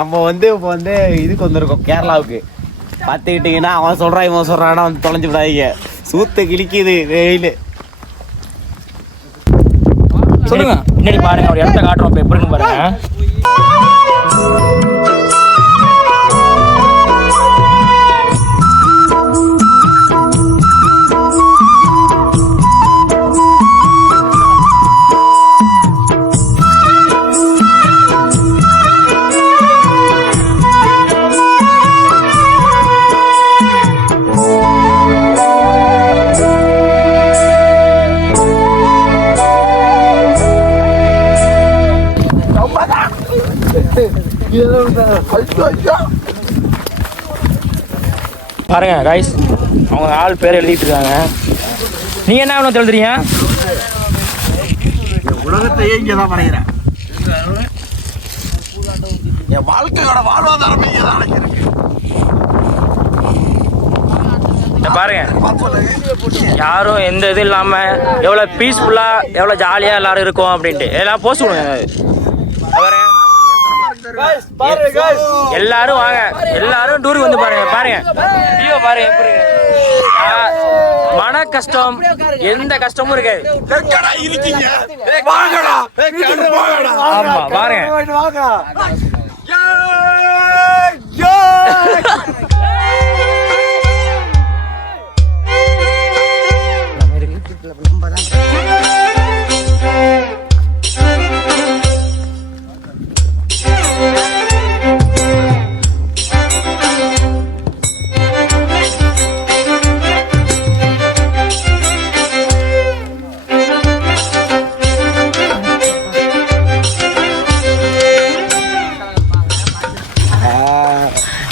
நம்ம வந்து இப்போ வந்து இதுக்கு வந்திருக்கோம் கேரளாவுக்கு. பார்த்துக்கிட்டிங்கன்னா அவன் சொல்கிறான் இவன் சொல்கிறான்னா வந்து தொலைஞ்சு விடாதீங்க. சூத்து கிழிக்குது வெயில். சொல்லுங்க முன்னாடி பாருங்க ஒரு இடத்த காட்டுறோம். இப்போ எப்படின்னு பாருங்க. பாருங்க காய்ஸ், அவங்க ஆள் பேர் எழுதிட்டு இருக்காங்க. நீங்க என்ன ஒன்று எழுதுறீங்க? உலகத்தையே இங்கே தான் படைகிறேன். என் வாழ்க்கையோட வாழ்வாதாரம் இங்கே தான் இருக்கு. பாருங்க யாரும் எந்த இது இல்லாம எவ்வளவு பீஸ்ஃபுல்லா எவ்வளவு ஜாலியா எல்லாரும் இருக்கும் அப்படின்ட்டு எல்லாம் போஸ்ட் கொடுங்க. எல்லாரும் வாங்க, எல்லாரும் டூருக்கு வந்து பாருங்க. பாருங்க வியூ பாருங்க. மன கஷ்டம் எந்த கஷ்டமும் இருக்காது. ஆமா பாருங்க.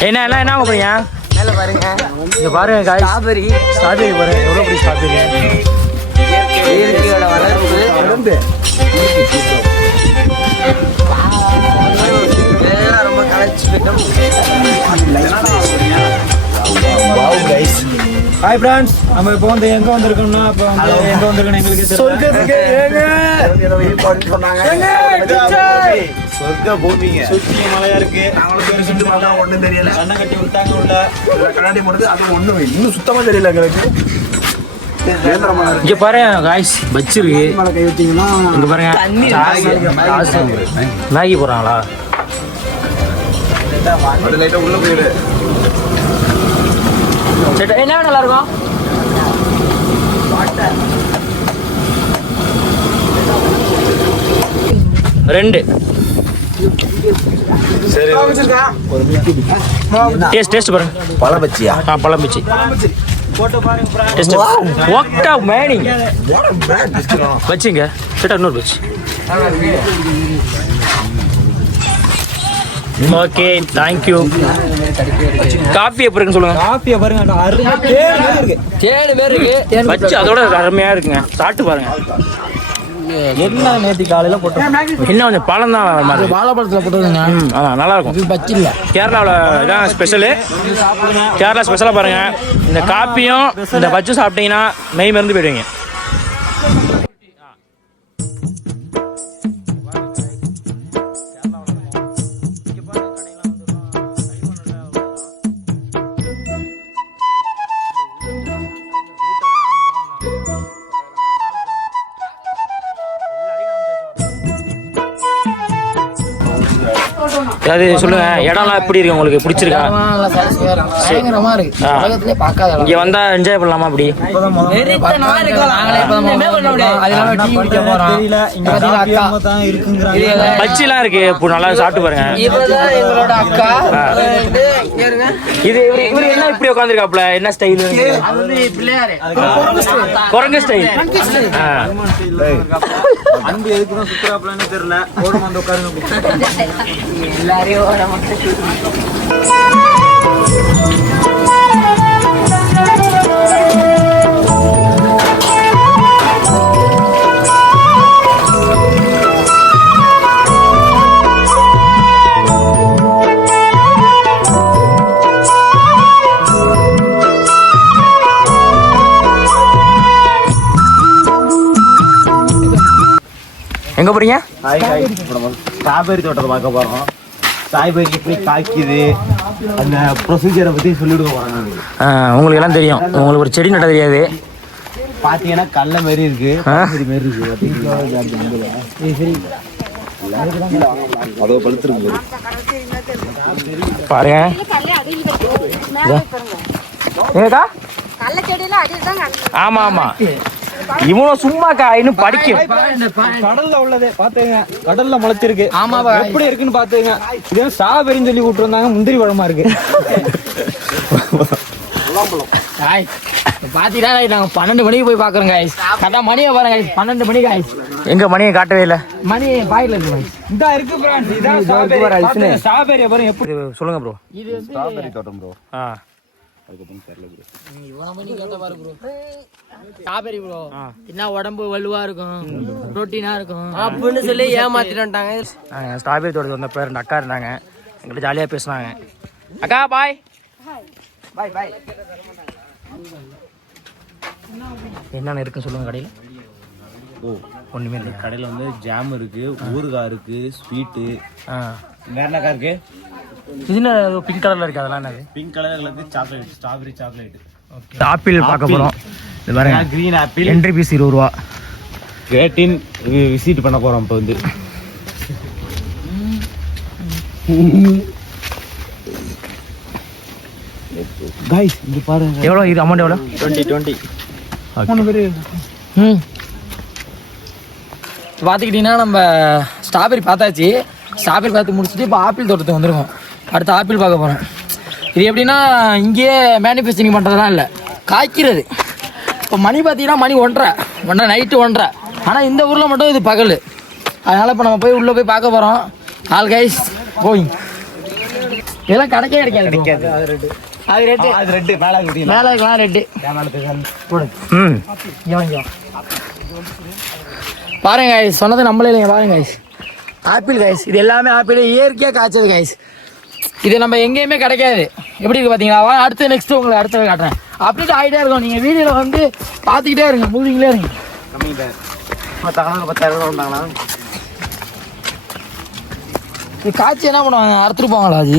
என்ன எல்லாம் என்ன போறீங்க? மேல பாருங்க. இங்க பாருங்க गाइस, ஸ்ட்ராபெரி பாருங்க. எவ்வளவு பெரிய ஸ்ட்ராபெரி. இயற்கையோட வளர்ப்பு எல்லாம் ரொம்ப கலச்சு போயிட்டோம். ஹாய் ஃப்ரெண்ட்ஸ், நம்ம இப்போ வந்து எங்க வந்திருக்கோம்னா இப்போ வந்து எங்க வந்திருக்கோம் எங்களுக்கு சொர்க்க பூமிங்க. சுத்தி மலையா இருக்கு. ஒண்ணும் தெரியல. கண்ணை கட்டி விட்டாங்க உள்ள கண்ணாடி போடுது. அது ஒண்ணும் இன்னும் சுத்தமா தெரியல எங்களுக்கு. இங்க பாருங்க गाइस, பச்சு இருக்கு. கை வச்சீங்கன்னா இங்க பாருங்க மேகி போறாங்களா? அது லைட்டா உள்ள போயிடு. சரி என்ன நல்லா இருக்கும்? ரெண்டு சரி ஒரு டேஸ்ட் பாருங்க. பழம் பச்சியா? பழம் பச்சி போட்டு பாருங்க. டேஸ்ட் ஒக்டா மேனிங் வச்சிங்க. சரி இன்னொரு பச்சி. Okay thank you. காஃபி எப்படி இருக்குன்னு சொல்லுங்க. காஃபியை பாருங்க, அருமையா தேன் பேர் இருக்கு. வச்சு அதோட அருமையா இருக்குங்க. சாப்பிட்டு பாருங்க. என்ன நேற்று காலையில போட்டோம். இன்னும் கொஞ்சம் பழம் தான் வாழைப்பழத்துல போட்டதுங்க. அதான் நல்லா இருக்கும். இது பச்சு இல்ல. கேரளாவில் இதான் ஸ்பெஷலு. கேரளா ஸ்பெஷலாக பாருங்க. இந்த காப்பியும் இந்த பச்சும் சாப்பிட்டீங்கன்னா மெய் மருந்து போயிடுவீங்க. அது சொல்லுங்க, இடம்லாம் எப்படி இருக்கு உங்களுக்கு? பிடிச்சிருக்கா? பயங்கரமா இருக்கு. உலகத்திலே பார்க்காத இங்க வந்தா என்ஜாய் பண்ணலாமா? அப்படி பச்சிலாம் இருக்கு. இப்போ நல்லா சாப்பிட்டு பாருங்க. எங்களோட அக்கா இது இவரு என்ன இப்படி உட்காந்துருக்காப்ல? என்ன ஸ்டைல்? குரங்கு ஸ்டைல். அன்பு எதுக்குதான் சுத்துறாப்லன்னு தெரியல. ஓரம் வந்து உட்காருங்க. எல்லாரையும் எங்க போறீங்க? ஸ்ட்ராபெரி தோட்டத்தை பார்க்க போறோம். ஸ்ட்ராபெரி எப்படி காய்க்குது அந்த ப்ரொசீஜரை பற்றி சொல்லிவிடுங்க போகிறாங்க. உங்களுக்கு எல்லாம் தெரியும், உங்களுக்கு ஒரு செடி நட்ட தெரியாது. பார்த்தீங்கன்னா கடலை மாதிரி இருக்கு, மாதிரி இருக்கு. அதோ பழுத்துருக்கு பாருங்க. ஏக்கா ஆமா ஆமா இவனும் சும்மாக்கா இன்னும் படிக்கும். கடல்ல உள்ளதே பாத்துங்க, கடல்ல முளைச்சிருக்கு. ஆமாவா எப்படி இருக்குன்னு பாத்துங்க. இதே ஸ்ட்ராபெரின்னு சொல்லி கூட்டு வந்தாங்க, முந்திரி பழமா இருக்கு. பாத்தீங்கன்னா நாங்க 12 மணிக்கு போய் பாக்குறோம் guys. கரெக்டா மணியை பாருங்க guys, 12 மணி guys. எங்க மணியை காட்டவே இல்லை. மணி பாயில இருக்கு guys. இந்த இருக்கு ஃப்ரெண்ட்ஸ், இதான் ஸ்ட்ராபெரி பாருங்க எப்படி. சொல்லுங்க ப்ரோ. இது வந்து ஸ்ட்ராபெரி தோட்டம் ப்ரோ. இவ்வளவு மணி கேட்ட பாரு ப்ரோ. ஸ்ட்ராபெரி ப்ரோ என்ன உடம்பு வலுவா இருக்கும், புரோட்டீனா இருக்கும் அப்படின்னு சொல்லி ஏமாத்திட்டாங்க. ஸ்ட்ராபெரி தோட்டத்துக்கு வந்த பேர் 2 அக்கா இருந்தாங்க, எங்கிட்ட ஜாலியாக பேசினாங்க. அக்கா பாய் பாய் பாய். என்னென்ன இருக்குன்னு சொல்லுங்க கடையில். ஓ ஒன்றுமே இல்லை. கடையில் வந்து ஜாம் இருக்கு, ஊறுகாய் இருக்கு, ஸ்வீட்டு, வேற என்னக்கா இருக்கு. இது என்ன பிங்க் கலரில் இருக்குது, அதெல்லாம் என்னது? பிங்க் கலரில் வந்து chocolate, strawberry chocolate. Okay, apple பார்க்க போகிறோம். இது பாருங்க, கிரீன் ஆப்பிள். என்ட்ரி பீஸ் 20 ரூபா. கிரேட்டின் விசிட் பண்ண போகிறோம் இப்போ வந்து. गाइस இங்க பாருங்க. எவ்வளோ இது அமௌண்ட் எவ்வளோ? 20 3 பேர். பார்த்துக்கிட்டிங்கன்னா நம்ம ஸ்ட்ராபெரி பார்த்தாச்சு. ஸ்ட்ராபெரி பார்த்து முடிச்சுட்டு இப்போ ஆப்பிள் தோட்டத்துக்கு வந்துருக்கோம். அடுத்து ஆப்பிள் பார்க்க போகிறோம். இது எப்படின்னா இங்கேயே மேனுஃபேக்சரிங் பண்ணுறதுலாம் இல்லை, காய்க்கிறது. இப்போ மணி பார்த்தீங்கன்னா மணி 1:30 நைட்டு 1:30. ஆனால் இந்த ஊரில் மட்டும் இது பகல். அதனால் இப்போ நம்ம போய் உள்ளே போய் பார்க்க போகிறோம். ஆல் கைஸ் போய் இதெல்லாம் கிடைக்காது. அது ரெட்டு மேலே இருக்கலாம் ரெட்டு. பாருங்க கைஸ், சொன்னது நம்மளே இல்லைங்க. பாருங்க கைஸ், ஆப்பிள் கைஸ், இது எல்லாமே ஆப்பிள் இயற்கையாக காய்ச்சது கைஸ். இது நம்ம எங்கேயுமே கிடைக்காது. எப்படி இருக்கு பார்த்தீங்களா? அடுத்து நெக்ஸ்ட் உங்களுக்கு அடுத்த காட்டுறேன். அப்படியே ஆகிட்டே இருக்கும். நீங்கள் வீடியோவில் வந்து பார்த்துக்கிட்டே இருங்க, மூவிங்களே இருங்க. இது காய்ச்சி என்ன பண்ணுவாங்க, அறுத்துட்டு போவாங்களா? அது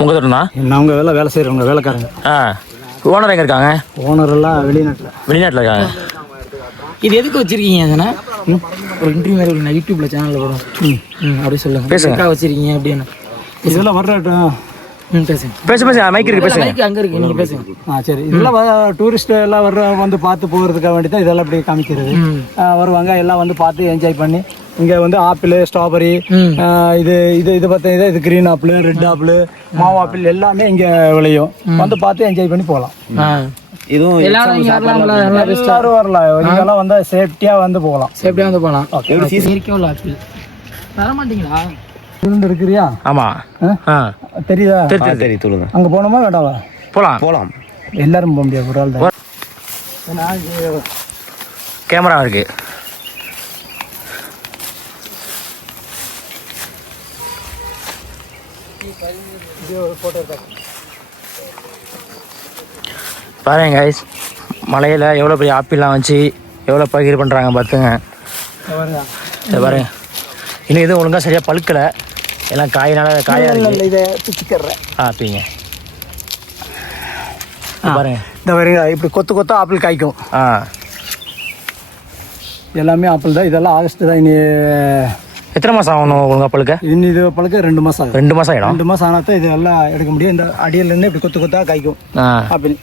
உங்க தோட்டம் தான்? அவங்க வேலை செய்யறவங்க, வேலைக்காரங்க. ஓனர் எங்க இருக்காங்க? ஓனர் எல்லாம் வெளிநாட்டில் இருக்காங்க. இது எதுக்கு வச்சிருக்கீங்க? அதனா ஒரு இன்டர்வியூ மாதிரி ஒரு யூடியூப்ல சேனல்ல வரும். அப்படி சொல்லுங்க, பேசுங்க வச்சிருக்கீங்க அப்படின்னு. இதெல்லாம் வர்றட்டும். பேசுங்க, மைக் இருக்கு, பேசுங்க. மைக் அங்க இருக்கு, நீங்க பேசுங்க. சரி, இதெல்லாம் டூரிஸ்ட் எல்லாம் வந்து பார்த்து போகிறதுக்காக வேண்டி தான் இதெல்லாம் இப்படி காமிக்கிறது. வருவாங்க, எல்லாம் வந்து பார்த்து என்ஜாய் பண்ணி. இங்கே வந்து ஆப்பிள், ஸ்ட்ராபெரி, இது பார்த்தீங்கன்னா இது கிரீன் ஆப்பிள், ரெட் ஆப்பிள், மாவு ஆப்பிள் எல்லாமே இங்கே விளையும். வந்து பார்த்து என்ஜாய் பண்ணி போகலாம். இதுவும் எல்லாரும் வரலாம். இங்கெல்லாம் வந்து சேஃப்டியாக வந்து போகலாம். இயற்கையா உள்ள ஆப்பிள் தர மாட்டீங்களா? இருக்கிறியா? ஆமா, தெரியுதா? தெரியும். அங்கே போகணுமா வேண்டாவா? போகலாம். எல்லாரும் போக முடியாது, ஒரு ஆள் தான். கேமரா இருக்கு. பாருங்க கைஸ், மலையில் எவ்வளோ பெரிய ஆப்பிள்லாம் வச்சு எவ்வளோ பகிர் பண்ணுறாங்க பார்த்துங்க. பாருங்க, இன்னும் எதுவும் ஒழுங்காக சரியாக பழுக்கலை, எல்லாம் காயினால காயாக இருக்கு. இதை பிச்சுக்கிறேன். பீங்க பாருங்க. இந்த பாருங்க, இப்படி கொத்து கொத்தா ஆப்பிள் காய்க்கும். எல்லாமே ஆப்பிள் தான். இதெல்லாம் ஆகஸ்ட் தான். இனி எத்தனை மாதம் ஆகணும் ஒழுங்கா பழுக்க? இன்னும் இது பழுக்க 2 மாதம் ஆகும். 2 மாதம் ஆகிடும். 2 மாதம் ஆனால் தான் இதெல்லாம் எடுக்க முடியும். இந்த அடியிலேருந்து இப்படி கொத்து கொத்தா காய்க்கும் ஆப்பிள்.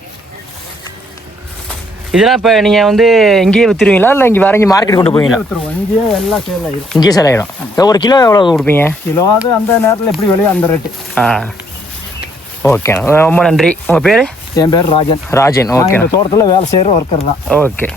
இதெல்லாம் இப்போ நீங்கள் வந்து இங்கேயே விற்றுருவீங்களா இல்லை இங்கே வேற எங்கேயும் மார்க்கெட் கொண்டு போவீங்களா? விற்றுருவோம். இங்கேயே எல்லாம் சேல் ஆகிடும். இங்கேயே சேல் ஆகிடும். ஒரு கிலோ எவ்வளோ கொடுப்பீங்க? கிலோ அது அந்த நேரத்தில் எப்படி விலையோ அந்த ரேட்டு. ஓகே, ரொம்ப நன்றி. உங்கள் பேர்? என் பேர் ராஜன். ஓகே. இந்த தோட்டத்தில் வேலை செய்கிற ஒர்க்கர் தான். ஓகே.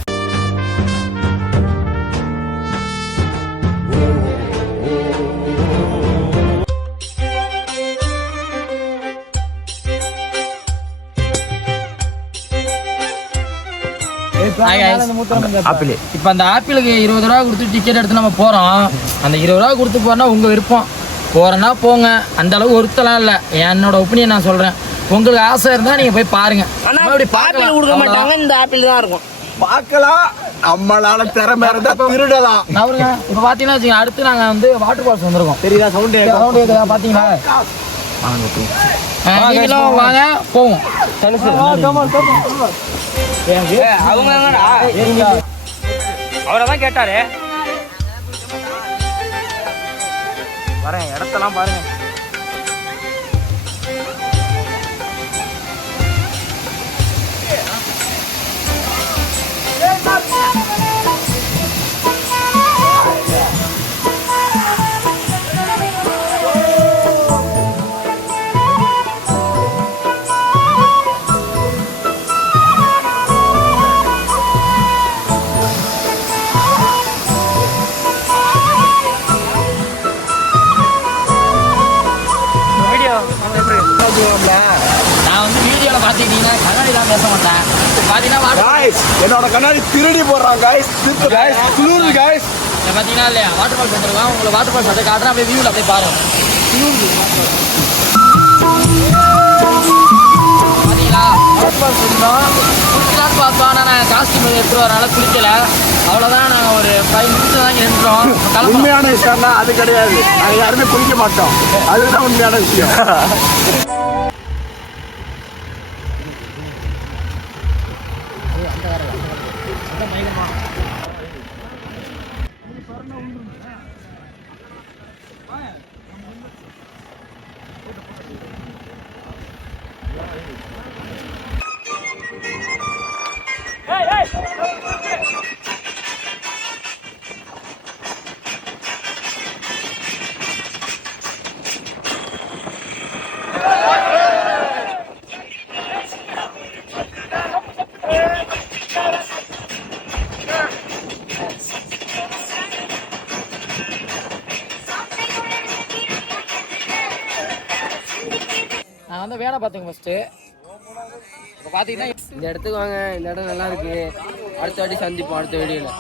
ஆப்பிள். இப்போ அந்த ஆப்பிளுக்கு 20 ரூபா கொடுத்து டிக்கெட் எடுத்து நம்ம போகிறோம். அந்த 20 ரூபா கொடுத்து போனால் உங்கள் விருப்பம். போகிறேன்னா போங்க, அந்த அளவுக்கு ஒருத்தலாம் இல்லை. என்னோட ஒப்பீனியன் நான் சொல்கிறேன். உங்களுக்கு ஆசை இருந்தால் நீங்கள் போய் பாருங்கள். ஆப்பிள் கொடுக்க மாட்டாங்க, இந்த ஆப்பிள் தான் இருக்கும். பார்க்கலாம். நம்மளால திறமை இருந்தா திருடலாம். நவருங்க. இப்போ பார்த்தீங்கன்னா வச்சுக்கோங்க, அடுத்து நாங்கள் வந்து வாட்டர் ஃபால்ஸ் வந்திருக்கோம். தெரியுதா சவுண்டு? சவுண்ட் கேட்குதா பார்த்தீங்களா? நீங்களும் வாங்க போவோம். அவரை தான் கேட்டாரு. வரேன், இடத்தெல்லாம் பாருங்க. நான் வந்து வீடியோவில் பார்த்துக்கிட்டீங்கன்னா கண்ணாடிலாம் பேச மாட்டேன். பார்த்தீங்கன்னா என்னோட கண்ணாடி திருடி போடுறான் guys. குளிருது guys. பார்த்தீங்கன்னா இல்லையா வாட்டர் ஃபால்ஸ் வந்துருக்கோம். உங்களை வாட்டர் ஃபால்ஸ் அதை காட்டுறேன். அப்படியே வியூவில் அப்படியே பாருங்க. பார்த்தீங்களா வாட்டர் ஃபால்ஸ் இருந்தோம். குளிக்கலான்னு பார்த்தோம். ஆனால் நாங்கள் காஸ்டியூம் எடுத்துகிட்டு வரனால குளிக்கலை. அவ்வளோதான். நாங்கள் ஒரு 5 minutes தான் இங்கே நின்றுட்டோம். உண்மையான விஷயம்னா அது கிடையாது. நாங்க யாருமே குளிக்க மாட்டோம். அதுதான் உண்மையான விஷயம். நான் வந்து வேலை பார்த்தேங்க ஃபஸ்ட்டு. இப்போ பார்த்தீங்கன்னா இந்த இடத்துக்கு வாங்க, இந்த இடம் நல்லா இருக்கு. அடுத்த வாட்டி சந்திப்போம் அடுத்த வீடியோவில்.